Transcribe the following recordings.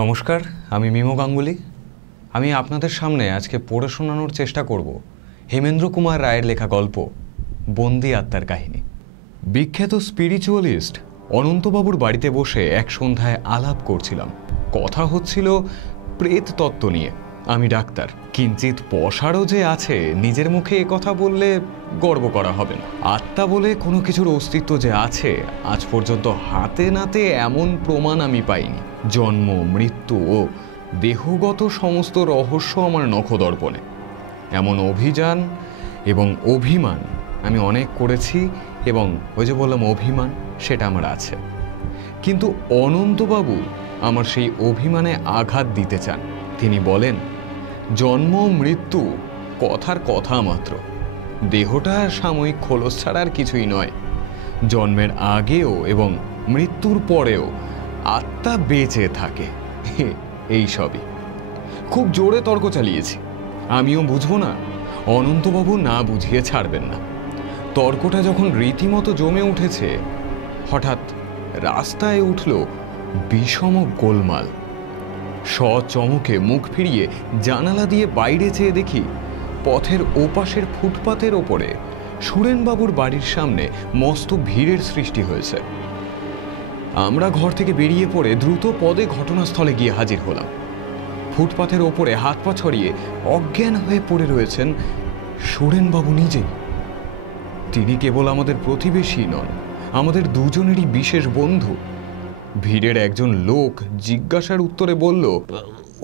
নমস্কার, আমি মিমো গাঙ্গুলি। আমি আপনাদের সামনে আজকে পড়ে শোনানোর চেষ্টা করব হেমেন্দ্র কুমার রায়ের লেখা গল্প বন্দি আত্মার কাহিনী। বিখ্যাত স্পিরিচুয়ালিস্ট অনন্তবাবুর বাড়িতে বসে এক সন্ধ্যায় আলাপ করছিলাম। কথা হচ্ছিল প্রেত তত্ত্ব নিয়ে। আমি ডাক্তার, কিঞ্চিত পশারও যে আছে, নিজের মুখে এ কথা বললে গর্ব করা হবে না। আত্মা বলে কোনো কিছুর অস্তিত্ব যে আছে, আজ পর্যন্ত হাতে নাতে এমন প্রমাণ আমি পাইনি। জন্ম, মৃত্যু ও দেহগত সমস্ত রহস্য আমার নখদর্পণে। এমন অভিযান এবং অভিমান আমি অনেক করেছি, এবং ওই যে বললাম অভিমান, সেটা আমার আছে। কিন্তু অনন্তবাবু আমার সেই অভিমানে আঘাত দিতে চান। তিনি বলেন, জন্ম মৃত্যু কথার কথা মাত্র, দেহটা সাময়িক খোলস ছাড়া আর কিছুই নয়। জন্মের আগেও এবং মৃত্যুর পরেও আত্মা বেঁচে থাকে। এই সবই। খুব জোরে তর্ক চালিয়েছি। আমিও বুঝবো না, অনন্তবাবু না বুঝিয়ে ছাড়বেন না। তর্কটা যখন রীতিমতো জমে উঠেছে, হঠাৎ রাস্তায় উঠল বিষম গোলমাল। সচমকে মুখ ফিরিয়ে জানালা দিয়ে বাইরে চেয়ে দেখি, পথের ওপাশের ফুটপাতের ওপরে সুরেনবাবুর বাড়ির সামনে মস্ত ভিড়ের সৃষ্টি হয়েছে। আমরা ঘর থেকে বেরিয়ে পড়ে দ্রুত পদে ঘটনাস্থলে গিয়ে হাজির হলাম। ফুটপাতের ওপরে হাত পা ছড়িয়ে অজ্ঞান হয়ে পড়ে রয়েছেন সুরেনবাবু নিজেই। তিনি কেবল আমাদের প্রতিবেশী নন, আমাদের দুজনেরই বিশেষ বন্ধু। ভিড়ের একজন লোক জিজ্ঞাসার উত্তরে বলল,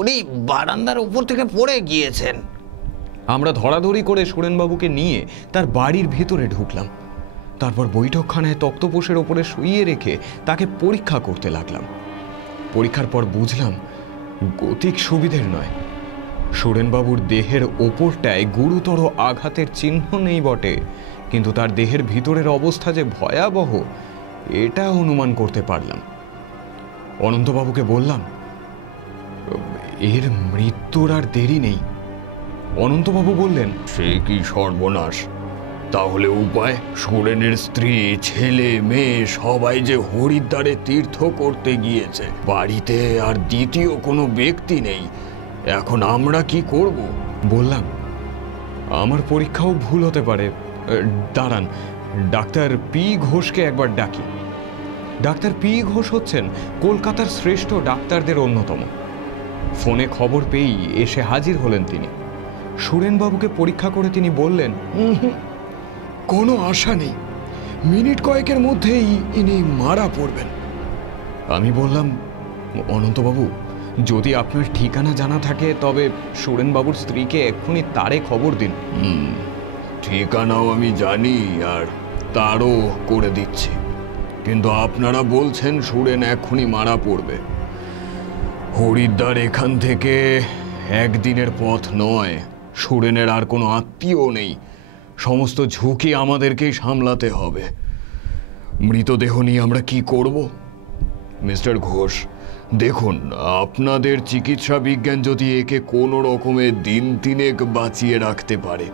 উনি বারান্দার উপর থেকে পড়ে গিয়েছেন। আমরা ধরাধরি করে সুরেনবাবুকে নিয়ে তার বাড়ির ভেতরে ঢুকলাম। তারপর বৈঠকখানায় তক্তপোষের ওপরে শুইয়ে রেখে তাকে পরীক্ষা করতে লাগলাম। পরীক্ষার পর বুঝলাম, গতিক সুবিধের নয়। সুরেনবাবুর দেহের ওপরটায় গুরুতর আঘাতের চিহ্ন নেই বটে, কিন্তু তার দেহের ভিতরের অবস্থা যে ভয়াবহ, এটা অনুমান করতে পারলাম। অনন্তবাবুকে বললাম, এর মৃত্যুর আর দেরি নেই। অনন্তবাবু বললেন, সে কি সর্বনাশ! তাহলে উপায়? সুরেনের স্ত্রী, ছেলে, মেয়ে সবাই যে হরিদ্বারে তীর্থ করতে গিয়েছে। বাড়িতে আর দ্বিতীয় কোনো ব্যক্তি নেই। এখন আমরা কি করব? বললাম, আমার পরীক্ষাও ভুল হতে পারে। দাঁড়ান, ডাক্তার পি ঘোষকে একবার ডাকি। ডাক্তার পি ঘোষ হচ্ছেন কলকাতার শ্রেষ্ঠ ডাক্তারদের অন্যতম। ফোনে খবর পেয়েই এসে হাজির হলেন তিনি। সুরেনবাবুকে পরীক্ষা করে তিনি বললেন, কোনো আশা নেই, মিনিট কয়েকের মধ্যেই ইনি মারা পড়বেন। আমি বললাম, অনন্তবাবু, যদি আপনার ঠিকানা জানা থাকে তবে সুরেনবাবুর স্ত্রীকে এক্ষুনি তারে খবর দিন। ঠিকানাও আমি জানি, আর তারও করে দিচ্ছি। কিন্তু আপনারা বলছেন সুরেন এক্ষুনি মারা পড়বে। হরিদ্বার এখান থেকে একদিনের পথ নয়। সুরেনের আর কোনো আত্মীয় নেই। সমস্ত ঝুঁকি আমাদেরকেই সামলাতে হবে। মৃতদেহ নিয়ে আমরা কি করব? মিস্টার ঘোষ, দেখুন, আপনাদের চিকিৎসা বিজ্ঞান যদি একে কোনো রকমে দিন তিনেক বাঁচিয়ে রাখতে পারে।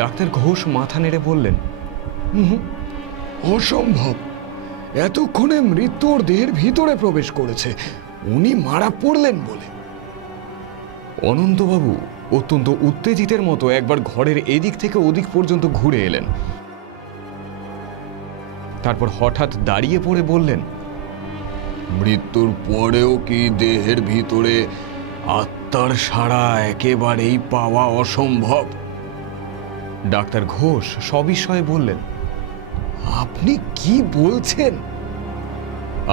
ডাক্তার ঘোষ মাথা নেড়ে বললেন, অসম্ভব। এতক্ষণে মৃত্যুর দেহের ভিতরে প্রবেশ করেছে, উনি মারা পড়লেন বলে। অনন্তবাবু অত্যন্ত উত্তেজিতের মতো একবার ঘরের এদিক থেকে ওদিক পর্যন্ত ঘুরে এলেন। তারপর হঠাৎ দাঁড়িয়ে পড়ে বললেন, মৃত্যুর পরেও কি দেহের ভিতরে আত্মার সাড়া একেবারেই পাওয়া অসম্ভব? ডাক্তার ঘোষ সবিস্ময়ে বললেন, আপনি কি বলছেন?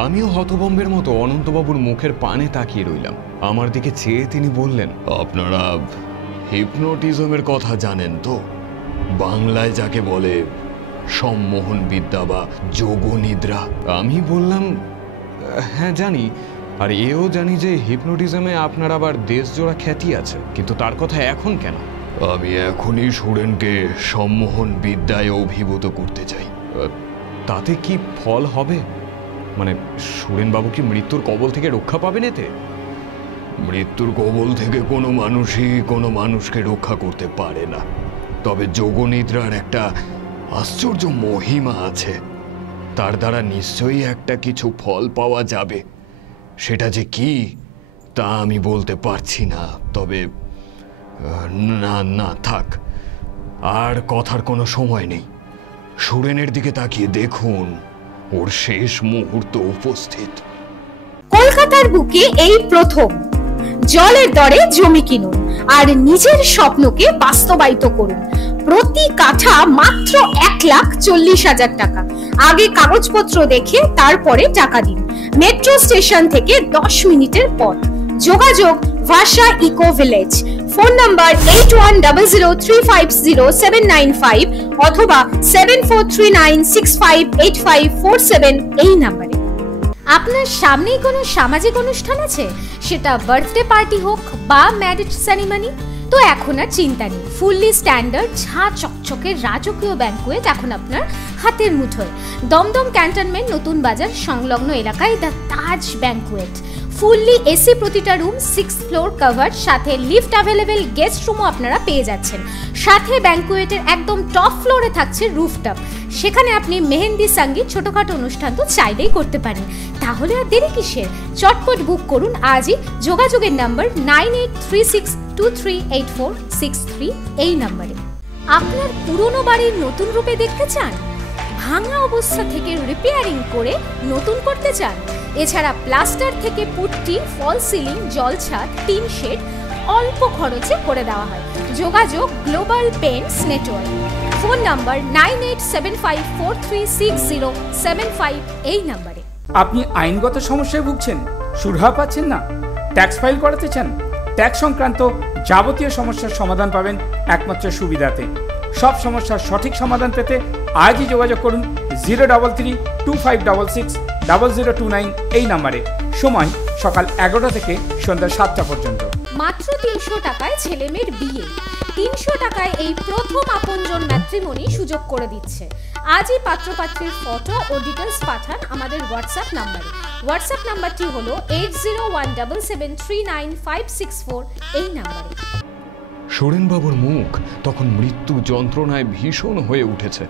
আমিও হতভম্বের মতো অনন্তবাবুর মুখের পানে তাকিয়ে রইলাম। আমার দিকে চেয়ে তিনি বললেন, আপনারা হিপনোটিজমের কথা জানেন তো? বাংলায় যাকে বলে সম্মোহন বিদ্যা বা যোগনিদ্রা। আমি বললাম, হ্যাঁ জানি, আর এও জানি যে হিপনোটিজমে আপনার আবার দেশজোড়া খ্যাতি আছে, কিন্তু তার কথা এখন কেন? আমি এখনই সুরেনকে সম্মোহন বিদ্যায় অভিভূত করতে চাই। তাতে কি ফল হবে? মানে সুরেনবাবু কি মৃত্যুর কবল থেকে রক্ষা পাবেন এতে? মৃত্যুর কবল থেকে কোনো মানুষই কোনো মানুষকে রক্ষা করতে পারে না। তবে যোগনিদ্রার একটা আশ্চর্য মহিমা আছে। তার দ্বারা নিশ্চয়ই একটা কিছু ফল পাওয়া যাবে। সেটা যে কি তা আমি বলতে পারছি না, তবে না না থাক, আর কথার কোনো সময় নেই। সুরেনের দিকে তাকিয়ে দেখুন, ওর শেষ মুহূর্ত উপস্থিত। কলকাতার বুকে এই প্রথম জলের দরে জমি কিনুন আর নিজের স্বপ্নকে বাস্তবায়িত করুন। প্রতি কাঠা মাত্র 1,40,000 টাকা। আগে কাগজপত্র দেখে তারপরে টাকা দিন। মেট্রো স্টেশন থেকে 10 মিনিটের পথ। যোগাযোগ ভাষা ইকো ভিলেজ। ফোন নাম্বার 8100350795 অথবা 7439658547 এই নাম্বারে। আপনার সামনেই কোনো সামাজিক অনুষ্ঠান আছে, সেটা বার্থডে পার্টি হোক বা ম্যারেজ সেরিমনি, তো এখন আর চিন্তা নেই। ফুললি স্ট্যান্ডার্ড ঝাঁ চকচকে রাজকীয় ব্যাংকুয়েট এখন আপনার হাতের মুঠোয়। দমদম ক্যান্টনমেন্ট নতুন বাজার সংলগ্ন এলাকায় the Taj banquet. Fully AC প্রতিটা রুম, 6 ফ্লোর কভার, সাথে লিফট অ্যাভেলেবেল, গেস্ট রুমও আপনারা পেয়ে যাচ্ছেন। সাথে ব্যাংকুয়েটের একদম টপ ফ্লোরে থাকছে রুফটপ, সেখানে আপনি মেহেন্দি, সঙ্গীত, ছোটখাটো অনুষ্ঠান তো চাইলেই করতে পারেন। তাহলে আর দেরি কিসের? চটপট বুক করুন আজই। যোগাযোগের নাম্বার 9836238463 এই নাম্বারে। আপনার পুরনো বাড়ির নতুন রূপে দেখতে চান? ভাঙা অবস্থা থেকে রিপেয়ারিং করে নতুন করতে চান? এছাড়া প্লাস্টার থেকে পুট্টি, ফল সিলিং, জল ছাদ, টিন শেড অল্প খরচে করে দেওয়া হয়। যোগাযোগ global paints network. Phone number 9875436075 এই নাম্বারে। আপনি আইনগত সমস্যায় ভুগছেন, সুরাহা পাচ্ছেন না, ট্যাক্স ফাইল করাতে চান? ট্যাক্স সংক্রান্ত যাবতীয় সমস্যার সমাধান পাবেন একমাত্র সুবিধাতে। সব সমস্যার সঠিক সমাধান পেতে আজই যোগাযোগ করুন 03325660029 এই নাম্বারে। সময় সকাল 11টা থেকে সন্ধ্যা 7টা পর্যন্ত। মাত্র 300 টাকায় ছেলেমেয়ের বিয়ে, 300 টাকায় এই প্রথম আপনজন ম্যাট্রিমনি সুযোগ করে দিচ্ছে। আজই পাত্রপাত্রীর ফটো ও ডিটেলস পাঠান আমাদের হোয়াটসঅ্যাপ নাম্বারে। হোয়াটসঅ্যাপ নাম্বারটি হলো 8017739564 এই নাম্বারে। সুরেনবাবুর মুখ তখন মৃত্যু যন্ত্রণায় ভীষণ হয়ে উঠেছে।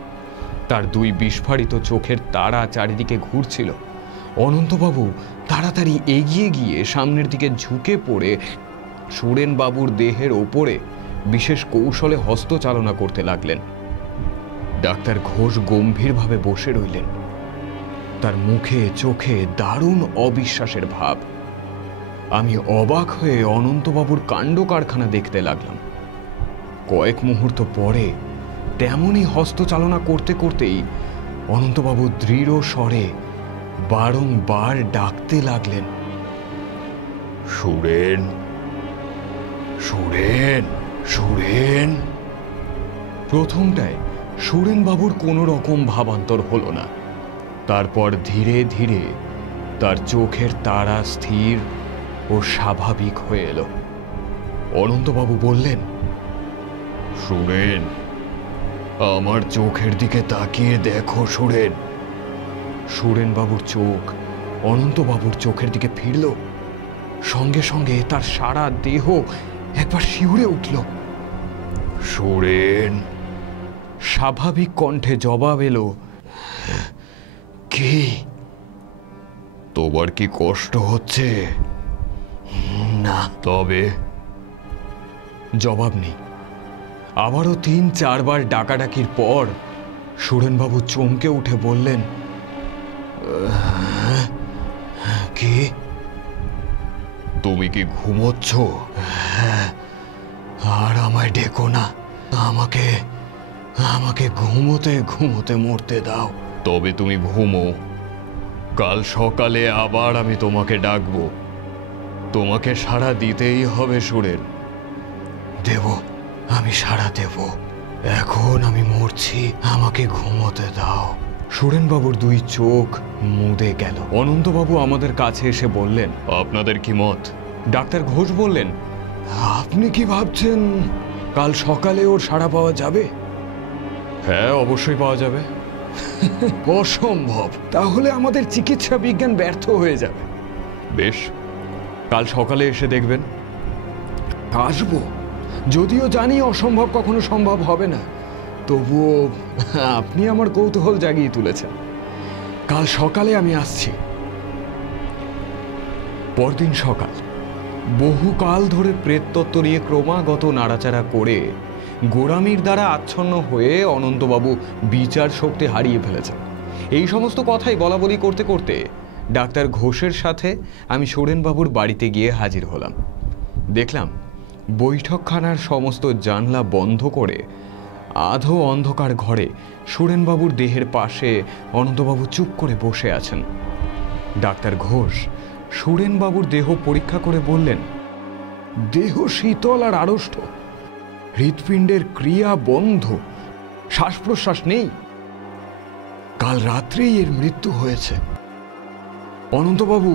তার দুই বিস্ফারিত চোখের তারা চারিদিকে ঘুরছিল। অনন্তবাবু তাড়াতাড়ি এগিয়ে গিয়ে সামনের দিকে ঝুঁকে পড়ে সুরেনবাবুর দেহের ওপরে বিশেষ কৌশলে হস্তচালনা করতে লাগলেন। ডাক্তার ঘোষ গম্ভীরভাবে বসে রইলেন। তার মুখে চোখে দারুণ অবিশ্বাসের ভাব। আমি অবাক হয়ে অনন্তবাবুর কাণ্ড কারখানা দেখতে লাগলাম। কয়েক মুহূর্ত পরে তেমনই হস্তচালনা করতে করতেই অনন্তবাবু দৃঢ় স্বরে বারংবার ডাকতে লাগলেন, সুরেন, সুরেন, সুরেন। প্রথমটায় সুরেনবাবুর কোনো রকম ভাবান্তর হলো না। তারপর ধীরে ধীরে তার চোখের তারা স্থির ও স্বাভাবিক হয়ে এলো। অনন্তবাবু বললেন, সুরেন, আমার চোখের দিকে তাকিয়ে দেখো সুরেন। সুরেনবাবুর চোখ অনন্তবাবুর চোখের দিকে ফিরল। সঙ্গে সঙ্গে তার সারা দেহ একবার শিউরে উঠল। সুরেন। স্বাভাবিক কণ্ঠে জবাব এলো, কি? তোমার কি কষ্ট হচ্ছে? না। তবে জবাব নেই। আবারও 3-4 বার ডাকাডাকির পর সুরেনবাবু চমকে উঠে বললেন, কি? তুমি কি ঘুমোচ্ছ? আর আমায় ডেকো না। আমাকে আমাকে ঘুমোতে ঘুমোতে মরতে দাও। তবে তুমি ঘুমো। কাল সকালে আবার আমি তোমাকে ডাকবো। তোমাকে সাড়া দিতেই হবে সুরেন। দেব, আমি সাড়া দেব। এখন আমি মরছি, আমাকে ঘুমোতে দাও। সুরেনবাবুর দুই চোখ মুদে গেল। অনন্তবাবু আমাদের কাছে এসে বললেন, আপনাদের কি মত? ডাক্তার ঘোষ বললেন, আপনি কি ভাবছেন কাল সকালে ওর সাড়া পাওয়া যাবে? হ্যাঁ, অবশ্যই পাওয়া যাবে। অসম্ভব। তাহলে আমাদের চিকিৎসা বিজ্ঞান ব্যর্থ হয়ে যাবে। বেশ, কাল সকালে এসে দেখবেন। আসবো, যদিও জানি অসম্ভব কখনো সম্ভব হবে না, তবুও আপনি আমার কৌতূহল জাগিয়ে তুলেছেন। কাল সকালে আমি আসছি। পরদিন সকাল বহুকাল ধরে প্রেততত্ত্ব নিয়ে ক্রমাগত নাড়াচাড়া করে গোড়ামির দ্বারা আচ্ছন্ন হয়ে অনন্তবাবু বিচার শক্তি হারিয়ে ফেলেছেন। এই সমস্ত কথাই বলা বলি করতে করতে ডাক্তার ঘোষের সাথে আমি সুরেনবাবুর বাড়িতে গিয়ে হাজির হলাম। দেখলাম বৈঠকখানার সমস্ত জানলা বন্ধ করে আধো অন্ধকার ঘরে সুরেনবাবুর দেহের পাশে অনন্তবাবু চুপ করে বসে আছেন। ডাক্তার ঘোষ সুরেনবাবুর দেহ পরীক্ষা করে বললেন, দেহ শীতল আর আড়ষ্ট, হৃৎপিণ্ডের ক্রিয়া বন্ধ, শ্বাস প্রশ্বাস নেই, কাল রাত্রেই এর মৃত্যু হয়েছে। অনন্তবাবু,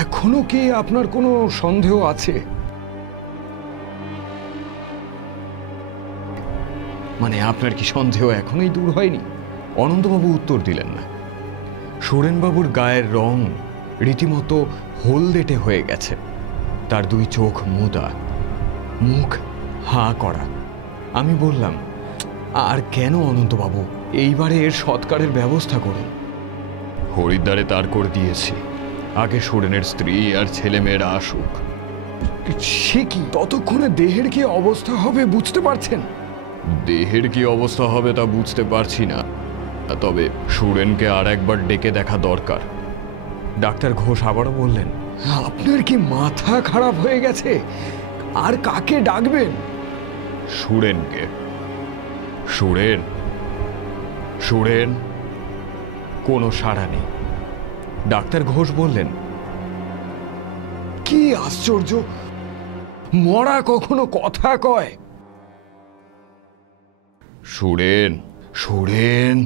এখনো কি আপনার কোনো সন্দেহ আছে? মানে আপনার কি সন্দেহ এখনোই দূর হয়নি? অনন্তবাবু উত্তর দিলেন না। সুরেনবাবুর গায়ের রং রীতিমতো হলদেটে হয়ে গেছে, তার দুই চোখ মুদা, মুখ হাঁ করা। আমি বললাম, আর কেন অনন্তবাবু, এইবারে এর সৎকারের ব্যবস্থা করুন। হরিদ্বারে তার করে দিয়েছি, আগে সুরেনের স্ত্রী আর ছেলে মেয়েরা আসুক। সে কি, ততক্ষণে দেহের কি অবস্থা হবে বুঝতে পারছেন? দেহের কি অবস্থা হবে তা বুঝতে পারছি না, তবে সুরেনকে আর একবার ডেকে দেখা দরকার। ডাক্তার ঘোষ আবারও বললেন, আপনার কি মাথা খারাপ হয়ে গেছে? আর কাকে ডাকবেন? সুরেনকে। সুরেন সুরেন কোনো সাড়া নেই। ডাক্তার ঘোষ বললেন, কি আশ্চর্য, মরা কখনো কথা কয়? সুরেন সুরেন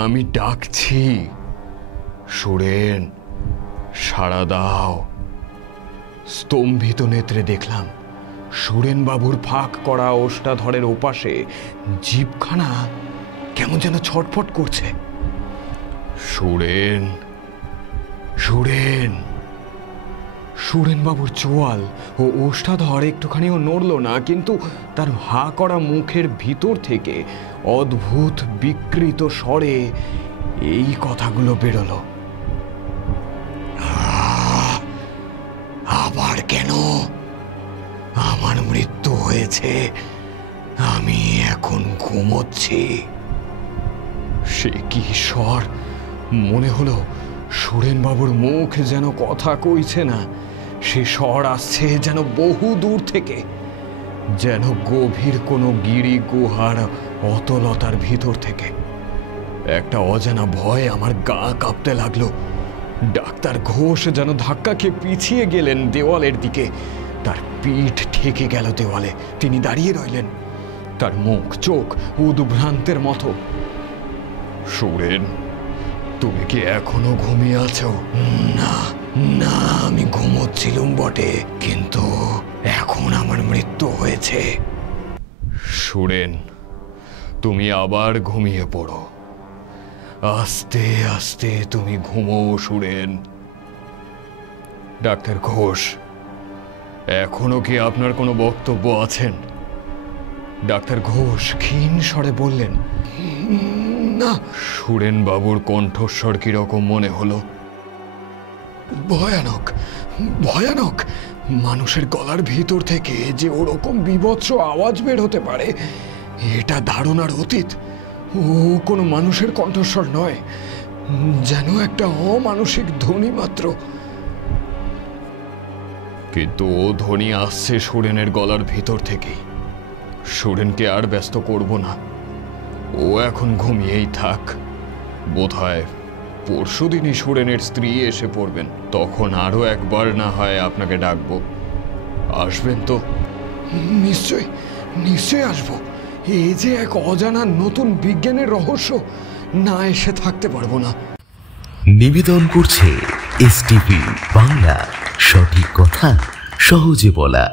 আমি ডাকছি, সুরেন সাড়া দাও। স্তম্ভিত নেত্রে দেখলাম সুরেনবাবুর ফাঁক করা ওষ্ঠাধরের ওপাশে জিভখানা কেমন যেন ছটফট করছে। সুরেন সুরেন সুরেনবাবুর চোয়াল ও ওষ্ঠাধর একটুখানিও নড়ল না, কিন্তু তার হা করা মুখের ভিতর থেকে অদ্ভুত বিকৃত স্বরে এই কথাগুলো বেরোলো, আবার কেন? আমার মৃত্যু হয়েছে, আমি এখন ঘুমোচ্ছি। সে কি স্বর! মনে হলো সুরেনবাবুর মুখ যেন কথা কইছে না, সে স্বর আসছে যেন বহু দূর থেকে, যেন গভীর কোনো গিরি গুহার অতলতার ভিতর থেকে। একটা অজানা ভয় আমার গা কাঁপতে লাগলো। ডাক্তার ঘোষ যেন ধাক্কা খেয়ে পিছিয়ে গেলেন দেওয়ালের দিকে, তার পিঠ ঠেকে গেল দেওয়ালে। তিনি দাঁড়িয়ে রইলেন, তার মুখ চোখ উদ্ভ্রান্তের মতো। সুরেন, তুমি কি এখনো ঘুমিয়ে আছো? না না, আমি ঘুমোচ্ছিলুম বটে, কিন্তু এখন আমার মৃত্যু হয়েছে। সুরেন, তুমি আবার ঘুমিয়ে পড়ো, আস্তে আস্তে তুমি ঘুমো সুরেন। ডাক্তার ঘোষ, এখনো কি আপনার কোনো বক্তব্য আছেন? ডাক্তার ঘোষ ক্ষীণ স্বরে বললেন, না। সুরেন বাবুর কণ্ঠস্বর কিরকম মনে হলো? ভয়ানক ভয়ানক। মানুষের গলার ভিতর থেকে যে ওরকম বীভৎস আওয়াজ বের হতে পারে, এটা ধারণার অতীত। ও কোনো মানুষের কণ্ঠস্বর নয়, যেন একটা অমানসিক ধ্বনি মাত্র। কিন্তু ও ধ্বনি আসছে সুরেনের গলার ভিতর থেকেই। সুরেনকে আর ব্যস্ত করব না, ও এখন ঘুমিয়েই থাক। বোধহয় পরশুদিনই সুরেনের স্ত্রী এসে পড়বেন, তখন আরো একবার না হয় আপনাকে ডাকবো। আসবেন তো? নিশ্চয় নিশ্চয় আসবো। এই যে এক অজানা নতুন বিজ্ঞানের রহস্য, না এসে থাকতে পারবো না। নিবেদন করছে এসটিভি বাংলা, সঠিক কথা সহজে বলা।